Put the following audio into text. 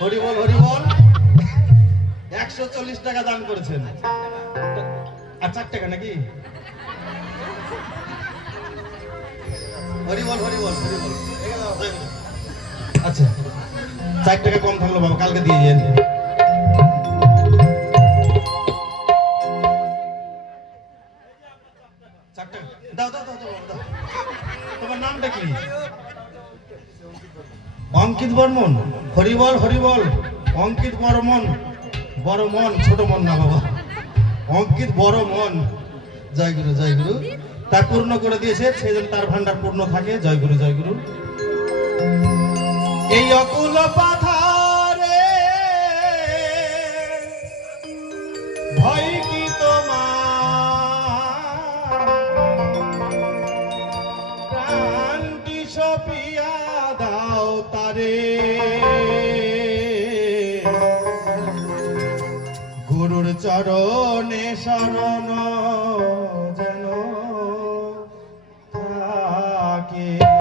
হরি বল হরি বল। 140 টাকা দান করেছেন। আর 4 টাকা নাকি? হরি বল হরি বল হরি বল। আচ্ছা 4 টাকা কম থাকলো বাবা, কালকে দিয়ে যান। 4 টাকা দাও দাও দাও দাও। তোমার নামটা কি? অঙ্কিত বর্মন। হরি বল হরি বল। অঙ্কিত বর্মন, বড় মন, ছোট মন না বাবা, অঙ্কিত বড় মন। জয় গুরু জয় গুরু। তা পূর্ণ করে দিয়েছে, সেই জন্য তার ভান্ডার পূর্ণ থাকে। জয় গুরু জয় গুরু। এই অকুল পাথারে ভয় কি তোমার, প্রাণটি সপিয়া দাও তারে। গুরুর চরণে শরণ